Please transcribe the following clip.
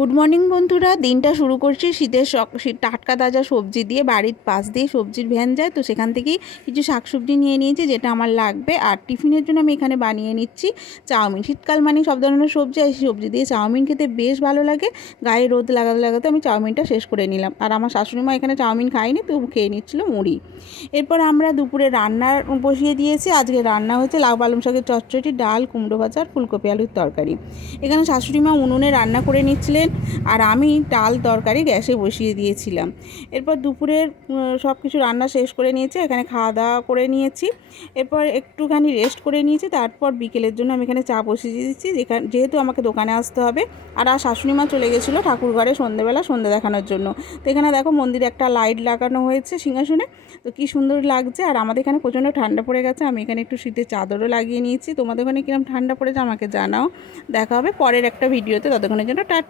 Good morning বন্ধুরা। দিনটা শুরু করছি শীতের টাটকা তাজা সবজি দিয়ে। বাড়ির পাশ দিয়ে সবজির ভ্যান যায়, তো সেখান থেকেই কিছু শাকসবজি নিয়ে নিয়েছি যেটা আমার লাগবে। আর টিফিনের জন্য আমি এখানে বানিয়ে নিচ্ছি চাউমিন। শীতকাল মানে সব ধরনের সবজি, আর সবজি দিয়ে চাউমিন খেতে বেশ ভালো লাগে। গায়ে রোদ লাগাতে লাগাতে আমি চাউমিনটা শেষ করে নিলাম। আর আমার শাশুড়িমা এখানে চাউমিন খায়নি, তো খেয়ে নিচ্ছিল মুড়ি। এরপর আমরা দুপুরে রান্নার বসিয়ে দিয়েছি। আজকে রান্না হয়েছে লাউ পালং শাকের চচ্চড়ি, ডাল, কুমড়ো ভাজা আর ফুলকপি আলুর তরকারি। এখানে শাশুড়িমা উনুনে রান্না করে নিচ্ছিলেন, আর আমি ডাল তরকারি গ্যাসে বসিয়ে দিয়েছিলাম। এরপর দুপুরের সব কিছু রান্না শেষ করে নিয়েছি, এখানে খাওয়া দাওয়া করে নিয়েছি। এরপর একটুখানি রেস্ট করে নিয়েছি। তারপর বিকেলের জন্য আমি এখানে চা বসিয়ে দিয়েছি, যেহেতু আমাকে দোকানে আসতে হবে। আর শাশুড়িমা চলে গেছিলো ঠাকুর ঘরে সন্ধ্যেবেলা সন্ধ্যে দেখানোর জন্য। তো এখানে দেখো মন্দিরে একটা লাইট লাগানো হয়েছে সিংহাসনে, তো কী সুন্দর লাগছে। আর আমাদের এখানে প্রচণ্ড ঠান্ডা পড়ে গেছে, আমি এখানে একটু শীতের চাদরও লাগিয়ে নিয়েছি। তোমাদের ওখানে কিরকম ঠান্ডা পড়েছে আমাকে জানাও। দেখা হবে পরের একটা ভিডিওতে, ততক্ষণের জন্য টাটা।